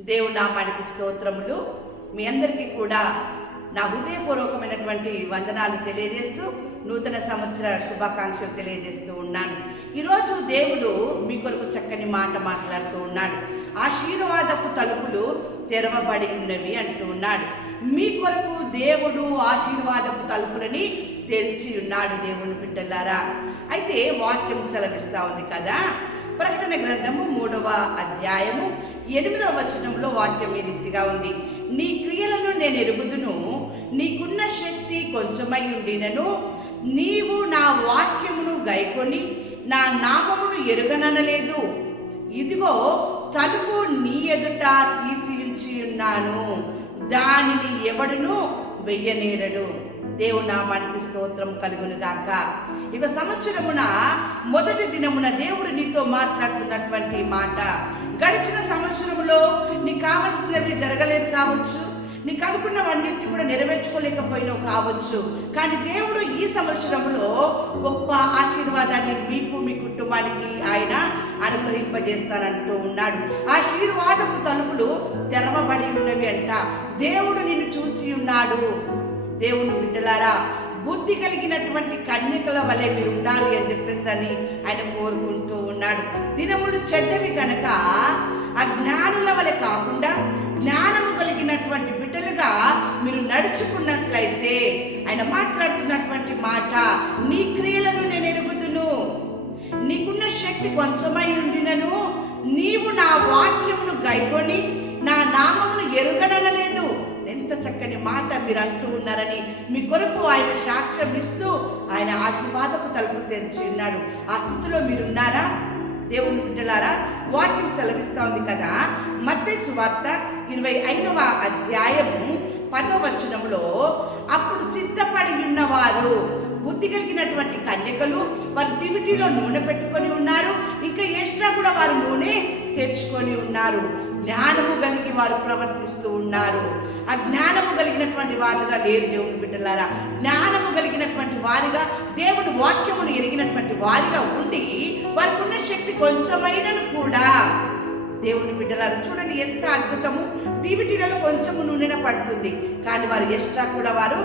దేవుడు నామానికి స్తోత్రములు. మీ అందరికీ కూడా నా హృదయపూర్వకమైనటువంటి వందనాలు తెలియజేస్తూ నూతన సంవత్సర శుభాకాంక్షలు తెలియజేస్తూ ఉన్నాను. ఈరోజు దేవుడు మీ కొరకు చక్కని మాట మాట్లాడుతూ ఉన్నాడు. ఆశీర్వాదపు తలుపులు తెరవబడి ఉన్నవి అంటూ ఉన్నాడు. మీ కొరకు దేవుడు ఆశీర్వాదపు తలుపులని తెరిచి ఉన్నాడు దేవుని బిడ్డలారా. అయితే వాక్యం సెలవిస్తా ఉంది కదా. ప్రకటన గ్రంథము మూడవ అధ్యాయము ఎనిమిదవ వచనంలో వాక్యం ఈ రీతిగా ఉంది. నీ క్రియలను నేను ఎరుగుదును నీకున్న శక్తి కొంచెమై ఉండినను. నీవు నా వాక్యమును గైకొని నా నామమును ఎరుగననలేదు. ఇదిగో తలుపు నీ ఎదుట తీసి ఉంచి ఉన్నాను దానిని ఎవడును వెయ్యనేరడు. దేవు నామానికి స్తోత్రం కలుగును గాక ఇక సంవత్సరమున మొదటి దినమున దేవుడు నీతో మాట్లాడుతున్నటువంటి మాట. గడిచిన సంవత్సరంలో నీకు కావలసినవి జరగలేదు కావచ్చు. నీకు అనుకున్నవన్నింటి కూడా నెరవేర్చుకోలేకపోయినావు కావచ్చు. కానీ దేవుడు ఈ సంవత్సరంలో గొప్ప ఆశీర్వాదాన్ని మీకు మీ కుటుంబానికి ఆయన అనుగ్రహింపజేస్తానంటూ ఉన్నాడు. ఆశీర్వాదపు తలుపులు తెరవబడి ఉన్నవి అంట. దేవుడు నిన్ను చూసి ఉన్నాడు. దేవుని బిడ్డలారా బుద్ధి కలిగినటువంటి కన్యకల వలె మీరు ఉండాలి అని చెప్పేసి అని ఆయన కోరుకుంటూ ఉన్నాడు. దినములు చెడ్డవి కనుక అజ్ఞానుల వలె కాకుండా జ్ఞానము కలిగినటువంటి బిడ్డలుగా మీరు నడుచుకున్నట్లయితే ఆయన మాట్లాడుతున్నటువంటి మాట నీ క్రియలను నేను ఎరుగుదును. నీకున్న శక్తి కొంచెమై ఉండినను. నీవు నా వాక్యమును గైకొని నా నామమును ఎరుగననలేదు. చక్కని మాట మీరు అంటూ ఉన్నారని మీ కొరకు ఆయన సాక్ష్యం ఇస్తూ ఆయన ఆశీర్వాదపు తలుపులు తెరిచి ఉన్నాడు. ఆ స్థితిలో మీరున్నారా? దేవుని బిడ్డలారా వాక్యం సెలవిస్తా ఉంది కదా? మత్తే సువార్త ఇరవై ఐదవ అధ్యాయము పదవచనంలో అప్పుడు సిద్ధపడి ఉన్నవారు బుద్ధి కలిగినటువంటి కన్యకలు వారు దివిటీలో నూనె పెట్టుకొని ఉన్నారు. ఇంకా ఎక్స్ట్రా కూడా వారు నూనె తెచ్చుకొని ఉన్నారు. జ్ఞానము కలిగి వారు ప్రవర్తిస్తూ ఉన్నారు ఆ జ్ఞానము కలిగినటువంటి వారుగా లేరు దేవుని బిడ్డలారా. జ్ఞానము కలిగినటువంటి వారిగా దేవుని వాక్యమును ఎరిగినటువంటి వారిగా ఉండి వారికి ఉన్న శక్తి కొంచెమైనను కూడా దేవుని బిడ్డలారు చూడండి ఎంత అద్భుతము. దివిటీలలో కొంచెము నూనెన పడుతుంది. కానీ వారు ఎక్స్ట్రా కూడా వారు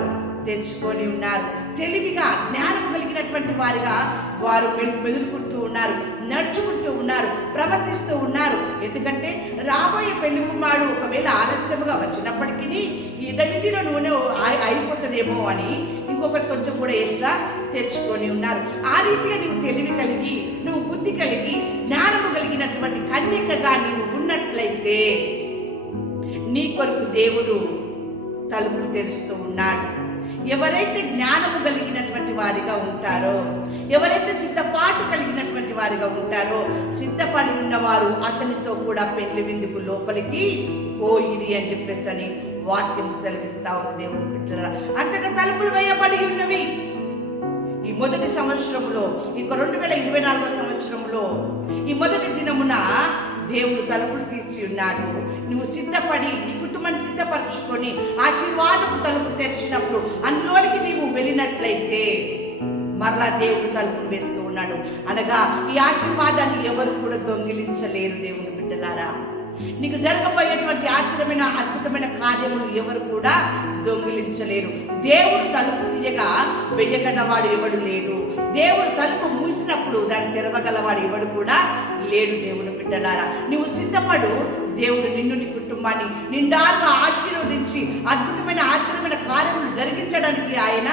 తెచ్చుకొని ఉన్నారు. తెలివిగా జ్ఞానం కలిగినటువంటి వారిగా వారు మెదులుకుంటూ ఉన్నారు నడుచుకుంటూ ఉన్నారు ప్రవర్తిస్తూ ఉన్నారు. ఎందుకంటే రాబోయే పెళ్ళి కుమారుడు ఒకవేళ ఆలస్యముగా వచ్చినప్పటికీ ఈ దగ్గర నూనె అయిపోతుందేమో అని ఇంకొకటి కొంచెం కూడా ఎక్స్ట్రా తెచ్చుకొని ఉన్నారు. ఆ రీతిగా నీవు తెలివి కలిగి నువ్వు బుద్ధి కలిగి జ్ఞానము కలిగినటువంటి కన్యకగా నీవు ఉన్నట్లయితే నీ కొరకు దేవుడు తలుపులు తెరుస్తూ ఉన్నాడు. ఎవరైతే జ్ఞానము కలిగినటువంటి వారిగా ఉంటారో ఎవరైతే సిద్ధపాటు కలిగినటువంటి వారిగా ఉంటారో సిద్ధపడి ఉన్నవారు అతనితో కూడా పెళ్ళి విందుకు లోపలికి పోయిరి అని చెప్పేసి అని వాక్యం సెలవిస్తా ఉంది దేవుని బిడ్డలారా. అంతటా తలుపులు వేయబడి ఉన్నవి. ఈ మొదటి సంవత్సరంలో ఇక రెండు వేల ఇరవై నాలుగో సంవత్సరంలో ఈ మొదటి దినమున దేవుడు తలుపులు తీసి ఉన్నాడు. నువ్వు సిద్ధపడి నీకు కుటుంబాన్ని సిద్ధపరచుకొని ఆశీర్వాదపు తలుపు తెరిచినప్పుడు అందులోనికి నీవు వెళ్ళినట్లయితే మరలా దేవుడు తలుపులు వేస్తూ ఉన్నాడు. అనగా ఈ ఆశీర్వాదాన్ని ఎవరు కూడా దొంగిలించలేరు దేవుని బిడ్డలారా. నీకు జరగబోయేటువంటి ఆశ్చర్యమైన అద్భుతమైన కార్యములు ఎవరు కూడా దొంగిలించలేరు. దేవుడు తలుపు తీయగా వెయ్యగలవాడు ఎవడు లేడు. దేవుడు తలుపు మూసినప్పుడు దాన్ని తెరవగలవాడు ఎవడు కూడా లేడు దేవుడు బిడ్డలారా. నువ్వు సిద్ధపడు దేవుడు నిన్ను నీ కుటుంబాన్ని నిండారుగా ఆశీర్వదించి అద్భుతమైన ఆశ్చర్యమైన కార్యములు జరిగించడానికి ఆయన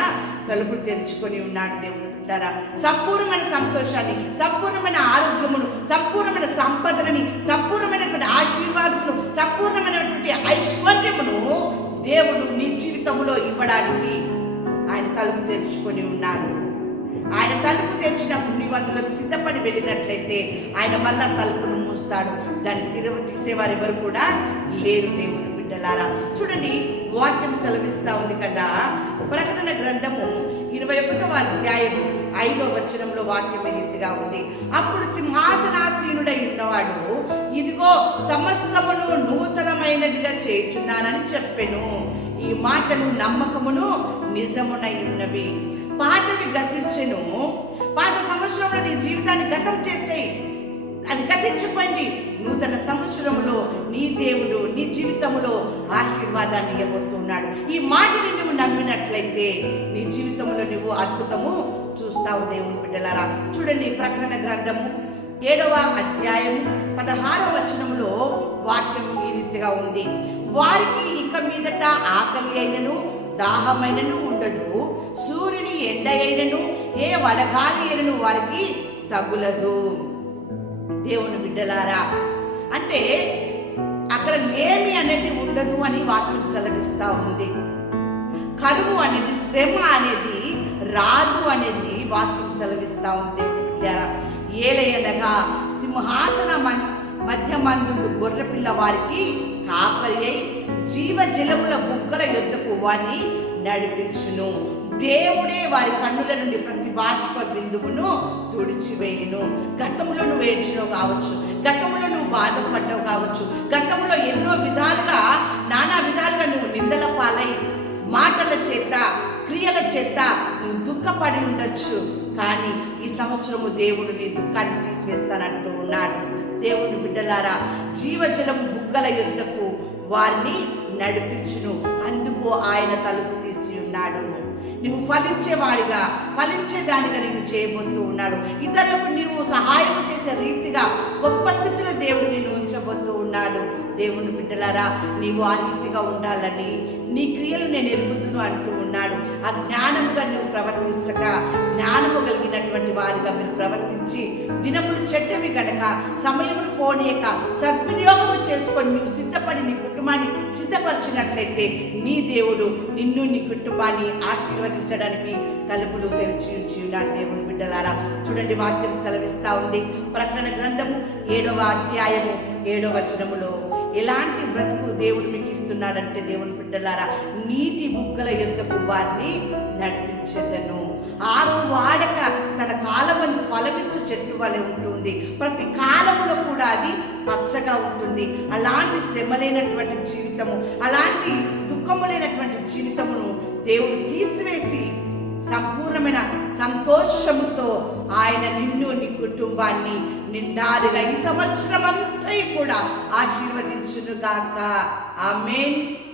తలుపులు తెరుచుకొని ఉన్నాడు దేవుడు. బిడ్డారా సంపూర్ణమైన సంతోషాన్ని సంపూర్ణమైన ఆరోగ్యమును సంపూర్ణమైన సంపదనని సంపూర్ణమైనటువంటి ఆశీర్వాదమును సంపూర్ణమైనటువంటి ఐశ్వర్యమును దేవుడు నీ జీవితంలో ఇవ్వడానికి ఆయన తలుపు తెరుచుకొని ఉన్నాడు. ఆయన తలుపు తెరిచినప్పుడు నీవు అందులోకి సిద్ధపడి వెళ్ళినట్లయితే ఆయన మళ్ళా తలుపును మూస్తాడు. దాన్ని తిరవ తీసేవారు ఎవరు కూడా లేరు దేవుని బిడ్డలారా. చూడండి వాక్యం సెలవిస్తా ఉంది కదా. ప్రకటన గ్రంథము ఇరవై ఒకటవ అధ్యాయము ఐదో వచనంలో వాక్యం రీతిగా ఉంది. అప్పుడు సింహాసనాసీనుడై ఉన్నవాడు ఇదిగో సమస్తమును నూతనమైనదిగా చేయుచున్నానని చెప్పెను. ఈ మాటలు నమ్మకమును నిజమునై ఉన్నవి. పాతవి గతించెను. పాత సంవత్సరంలో నీ జీవితాన్ని గతం చేసేయి అది గతించిపోయింది. నూతన సంవత్సరంలో నీ దేవుడు నీ జీవితంలో ఆశీర్వాదాన్ని ఇవ్వబోతున్నాడు. ఈ మాటని నువ్వు నమ్మినట్లయితే నీ జీవితంలో నువ్వు అద్భుతము చూస్తావు దేవుని బిడ్డలారా. చూడండి ప్రకటన గ్రంథము ఏడవ అధ్యాయం పదహారవ వచనంలో వాక్యం ఈ రీతిగా ఉంది. వారికి ఇక మీదట ఆకలి అయినను దాహమైనను ఉండదు. సూర్యుని ఎండ అయినను ఏ వడగాలి అయినను వారికి తగులదు. దేవుని బిడ్డలారా అంటే అక్కడ ఏమి అనేది ఉండదు అని వాక్యం సెలవిస్తా ఉంది. కరువు అనేది శ్రమ అనేది రాదు అనేది వాక్యం సెలవిస్తా ఉంది. దేవుడిలారా ఏలయనగా సింహాసన మన్ మధ్య మందుడు గొర్రెపిల్ల వారికి కాపరి అయి జీవజలముల బుగ్గల యుద్ధకు వారిని నడిపించును. దేవుడే వారి కన్నుల నుండి ప్రతి బాష్ప బిందువును తుడిచివేయును. గతంలో నువ్వు ఏడ్చినవు కావచ్చు గతంలో నువ్వు బాధపడ్డావు కావచ్చు గతంలో ఎన్నో విధాలుగా నానా విధాలుగా నువ్వు నిందల పాలై మాటల చేత క్రియల చేత నువ్వు దుఃఖపడి ఉండొచ్చు కానీ ఈ సంవత్సరము దేవుడు నీ దుఃఖాన్ని తీసివేస్తానంటూ ఉన్నాడు. దేవుని బిడ్డలారా జీవజలము బుగ్గల యుద్ధకు వారిని నడిపించును. అందుకు ఆయన తలుపు తీసి ఉన్నాడు. నువ్వు ఫలించేవాడిగా ఫలించేదానిగా నిన్ను చేయబోతూ ఉన్నాడు. ఇతరులకు నీవు సహాయం చేసే రీతిగా గొప్ప స్థితిలో దేవుడు నిన్ను ఉంచబోతూ ఉన్నాడు. దేవుని బిడ్డలారా నీవు ఆ రీతిగా ఉండాలని నీ క్రియలు నేను ఎరుగుతును అంటూ ఉన్నాడు. ఆ జ్ఞానముగా నువ్వు ప్రవర్తించక జ్ఞానము కలిగినటువంటి వారిగా మీరు ప్రవర్తించి దినములు చెడ్డవి గనక సమయమును పోనీయక సద్వినియోగము చేసుకొని నీవు సిద్ధపడి నీ కుటుంబాన్ని సిద్ధపరిచినట్లయితే నీ దేవుడు నిన్ను నీ కుటుంబాన్ని ఆశీర్వదించడానికి తలుపులు తెరిచి ఉంచి ఉన్నాడు దేవుని బిడ్డలారా. చూడండి వాక్యం సెలవిస్తా ఉంది. ప్రకటన గ్రంథము ఏడవ అధ్యాయము ఏడవ వచనములో ఎలాంటి బ్రతుకు దేవుడు మీకు ఇస్తున్నాడంటే దేవుని బిడ్డలారా నీటి బుగ్గల యుద్ధకు వారిని నడిపించేదను. ఆకు వాడక తన కాలమందు ఫలమిచ్చు చెట్టు వలె ఉంటుంది. ప్రతి కాలములో కూడా అది పచ్చగా ఉంటుంది. అలాంటి శ్రమలైనటువంటి జీవితము అలాంటి దుఃఖములైనటువంటి జీవితమును దేవుడు తీసివేసి సంపూర్ణమైన సంతోషముతో ఆయన నిన్ను నీ కుటుంబాన్ని నిండారుగా ఈ సంవత్సరం అంతా కూడా ఆశీర్వదించును గాక ఆమెన్.